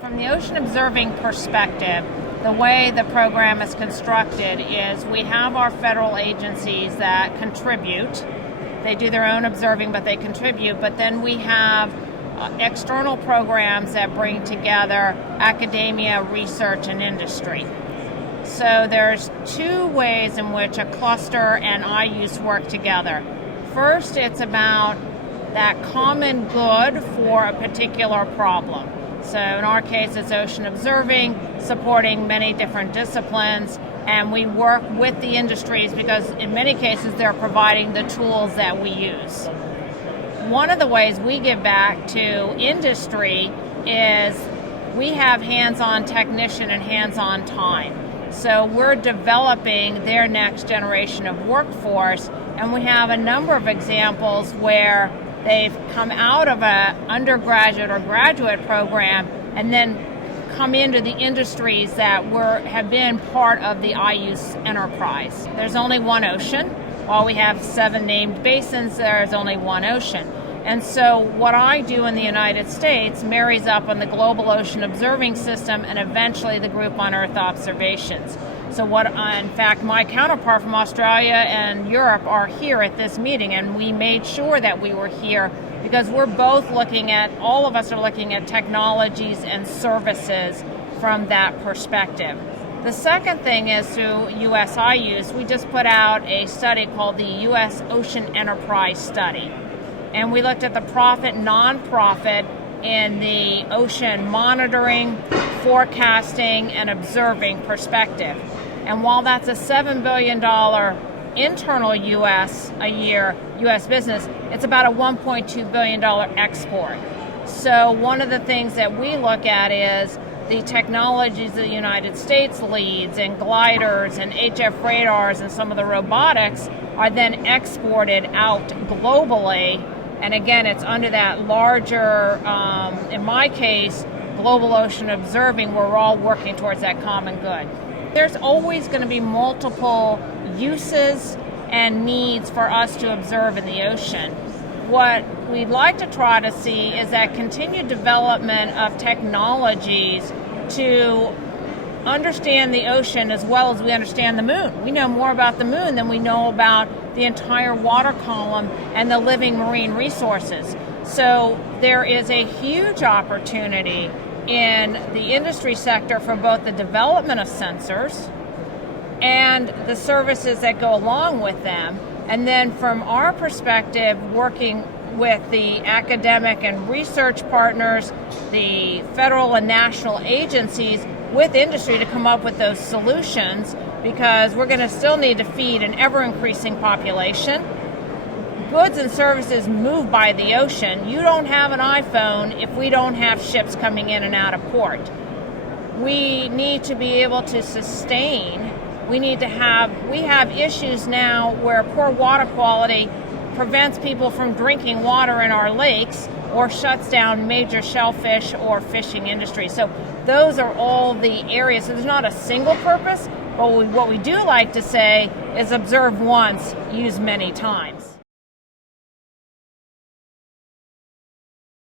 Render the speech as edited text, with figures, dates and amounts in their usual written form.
From the ocean observing perspective, the way the program is constructed is we have our federal agencies that contribute. They do their own observing, but they contribute. But then we have external programs that bring together academia, research, and industry. So there's two ways in which a cluster and IOOS work together. First, it's about that common good for a particular problem. So in our case, it's ocean observing, supporting many different disciplines, and we work with the industries because in many cases they're providing the tools that we use. One of the ways we give back to industry is we have hands-on technician and hands-on time. So we're developing their next generation of workforce, and we have a number of examples where they've come out of an undergraduate or graduate program and then come into the industries that have been part of the IOOS enterprise. There's only one ocean. While we have 7 named basins, there's only one ocean. And so what I do in the United States marries up on the global ocean observing system and eventually the group on Earth observations. So in fact, my counterpart from Australia and Europe are here at this meeting, and we made sure that we were here because we're both all of us are looking at technologies and services from that perspective. The second thing is through US IOOS, we just put out a study called the US Ocean Enterprise Study. And we looked at the profit, non-profit in the ocean monitoring, forecasting, and observing perspective. And while that's a $7 billion internal U.S. a year U.S. business, it's about a $1.2 billion export. So one of the things that we look at is the technologies the United States leads in gliders and HF radars and some of the robotics are then exported out globally. And again, it's under that larger, in my case, global ocean observing, where we're all working towards that common good. There's always going to be multiple uses and needs for us to observe in the ocean. What we'd like to try to see is that continued development of technologies to understand the ocean as well as we understand the moon. We know more about the moon than we know about the entire water column and the living marine resources. So there is a huge opportunity in the industry sector for both the development of sensors and the services that go along with them. And then from our perspective, working with the academic and research partners, the federal and national agencies, with industry to come up with those solutions, because we're going to still need to feed an ever-increasing population. Goods and services move by the ocean. You don't have an iPhone if we don't have ships coming in and out of port. We need to be able to sustain. We have issues now where poor water quality prevents people from drinking water in our lakes or shuts down major shellfish or fishing industry. So those are all the areas. So there's not a single purpose, but what we do like to say is observe once, use many times.